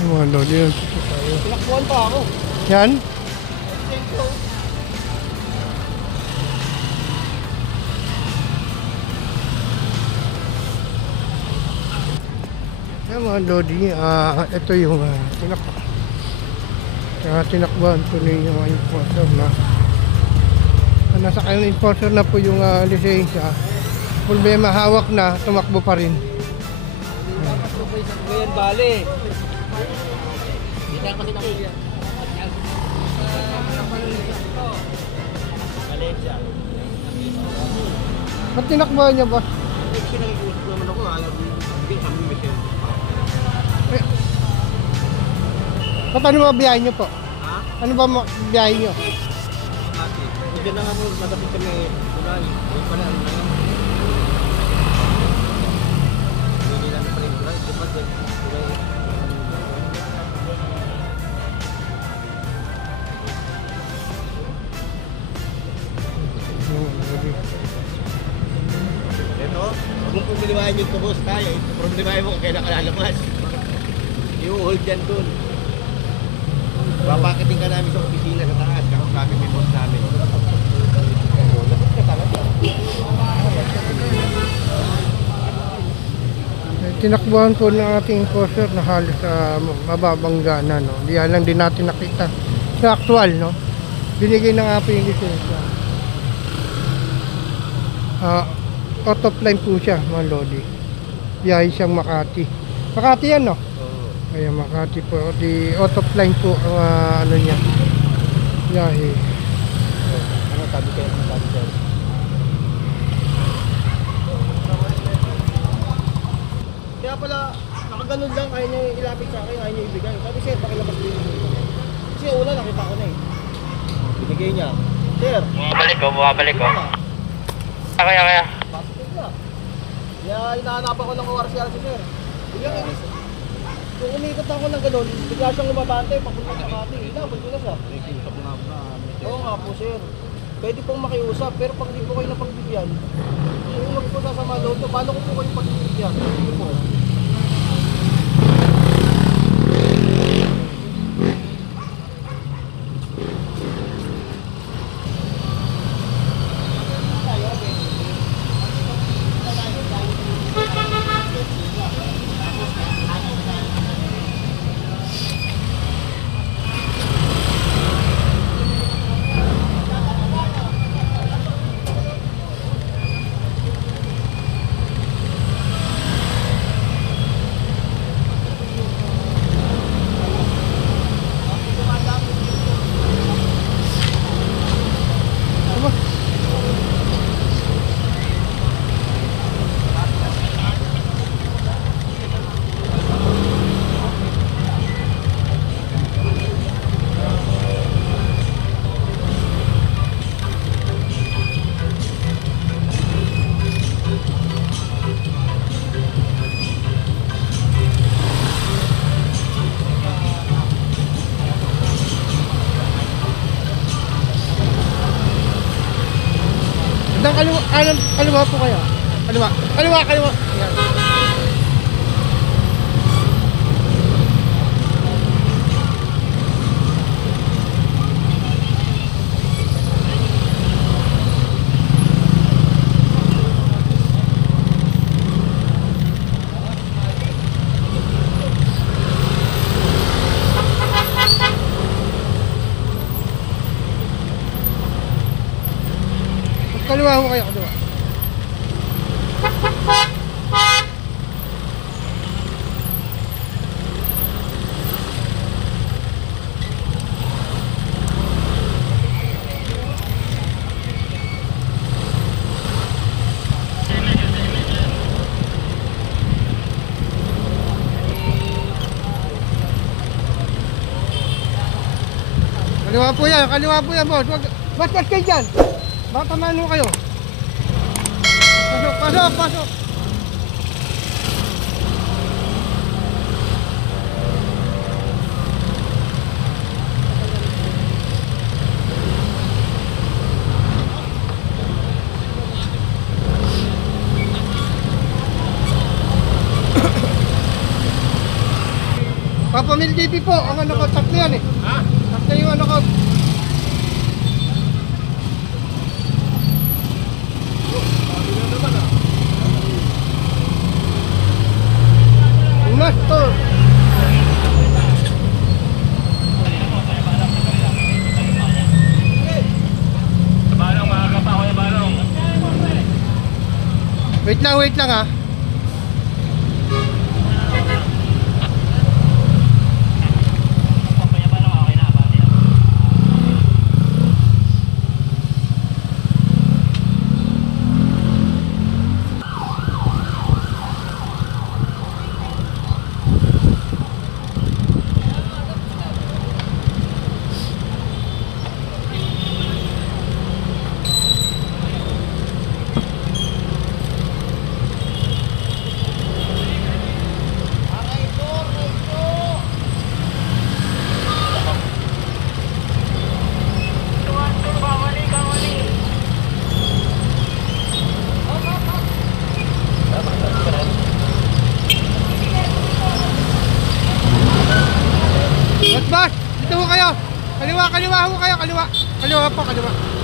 Mga lodi, yan po tayo. Tinakbuhan pa ako. Yan? Yan mga lodi, ito yung tinakbuhan po ninyo mga enforcer na nasa kayong enforcer na po yung lisensya. Problema, hawak na, tumakbo pa rin. Dapat po sa Kuyan Bale. Hindi tayo kasi nakuya. Valencia. Ba't tinakbuhan niya, boss? Pinag-iusap naman ako. Ayaw hindi kami Michelle. Ba't ano ba biyahe niyo po? Ha? Ano ba biyahe niyo? Ate. Hindi na nga mo madapit kami. Tulay. Huwag pa na. Hindi lang pa rin. Tulay. Di ba? Tulay. Ito, huwag mong problemahin yung tubos tayo. Problemahin mo kung kailan ka lalabas. I-hold yan dun. Papakitin ka namin sa opisina sa taas. Kakausapin mo yung boss namin. Lapit ka talaga. Tinakbuhan po ng ating enforcer na halos sa mababang gana, no? Di lang din natin nakita sa actual, no? Binigay na nga po yung lisensya. Out-of-line po siya, mga lodi. Biyahe siyang Makati. Makati yan, no? Kaya Makati po. Di out-of-line po ang ano niya. Biyahe. Ano sabi kayo? Ano sabi kayo? Kaya pala, nakaganon lang, kaya niya ilapit sa akin, kaya niya ibigay. Sabi sir, pakilabas din yung kasi una nakita ko na eh. Binigay niya. Sir, Bumabalik ko. Kaya. basket na. Kaya hinahanapan ko ng ORCR si sir. Biglang kung umikot ako ng ganon, bigla siyang lumabante, papunta sa Makati. Hinabol ko na siya. Nakikiusap nga na. Oo nga po sir. Pwede pong makiusap, pero pag di po kayo napagbibigyan, yung wag po sasama loob nyo, paano ko po kayo pagbibigyan? Sige po. Kaliwa po kayo. Kaliwa. Yan. Kaliwa ko kayo, kaliwa. Kaliwa po yan, boss. Boss, kayo dyan. Baka tamaan mo kayo. Pasok. Pamil TV po. Ang ano ko, tap na yan eh. Ha? Tap na yung ano ko. Sabi na naman ah. Master. Balong, mga kapa ko yung balong. Wait lang ha. Boss, dito ho kayo. Kaliwa ho kayo, kaliwa. Kaliwa po, kaliwa.